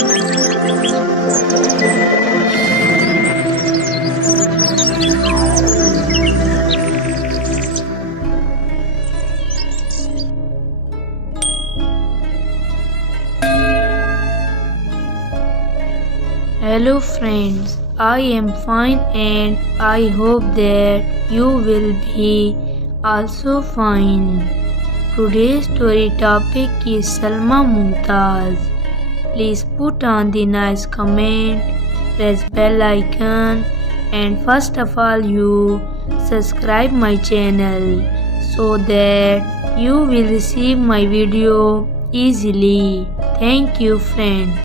Hello friends, I am fine and I hope that you will be also fine. Today's story topic is Salma Mumtaz. Please put on the nice comment, press bell icon, and first of all you subscribe my channel so that you will receive my video easily. Thank you friends.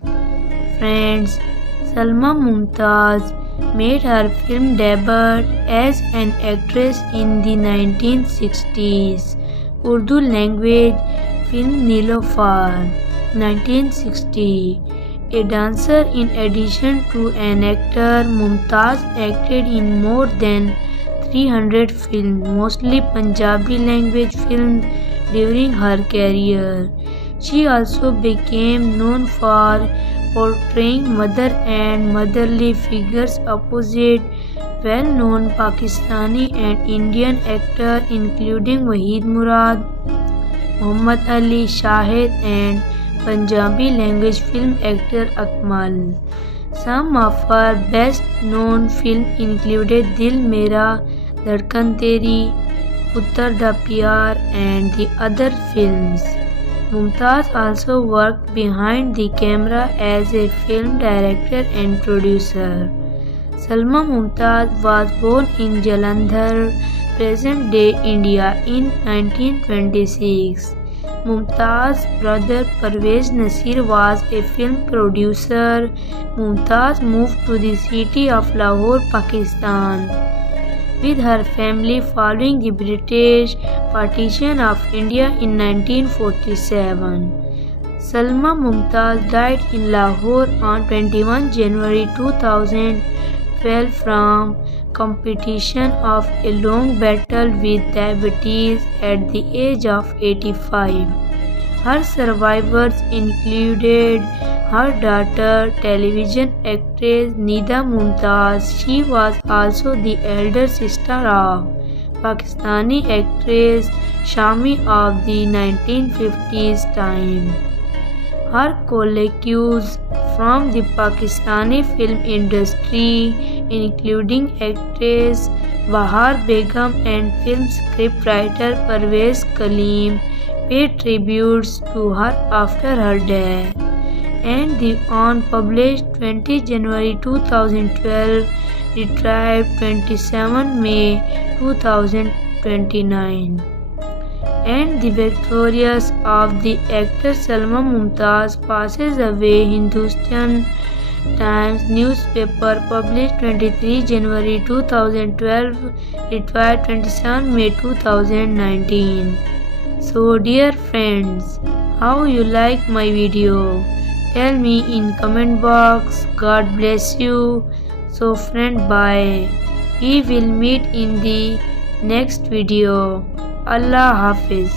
Salma Mumtaz made her film debut as an actress in the 1960s. Urdu language film Nilofar 1960. A dancer in addition to an actor, Mumtaz acted in more than 300 films, mostly Punjabi language films during her career. She also became known for portraying mother and motherly figures opposite well-known Pakistani and Indian actors including Wahid Murad, Muhammad Ali, Shahid and Punjabi language film actor Akmal. Some of her best-known films included Dil Mera, Dhadkan Teri, Puttar Da Pyar and the other films. Mumtaz also worked behind the camera as a film director and producer. Salma Mumtaz was born in Jalandhar, present-day India in 1926. Mumtaz's brother Parvez Nasir was a film producer. Mumtaz moved to the city of Lahore, Pakistan, with her family following the British partition of India in 1947. Salma Mumtaz died in Lahore on 21 January 2012 from complication of a long battle with diabetes at the age of 85. Her survivors included her daughter, television actress Nida Mumtaz. She was also the elder sister of Pakistani actress Shami of the 1950s time. Her colleagues from the Pakistani film industry, including actress Bahar Begum and film scriptwriter Parvez Kaleem, paid tributes to her after her death. And the unpublished 20 January 2012, retrieved 27 May 2029. And the victorious of the actor Salma Mumtaz passes away. Hindustan Times newspaper published 23 January 2012, retrieved 27 May 2019. So dear friends, how you like my video? Tell me in comment box. God bless you. So friend, bye. We will meet in the next video. Allah Hafiz.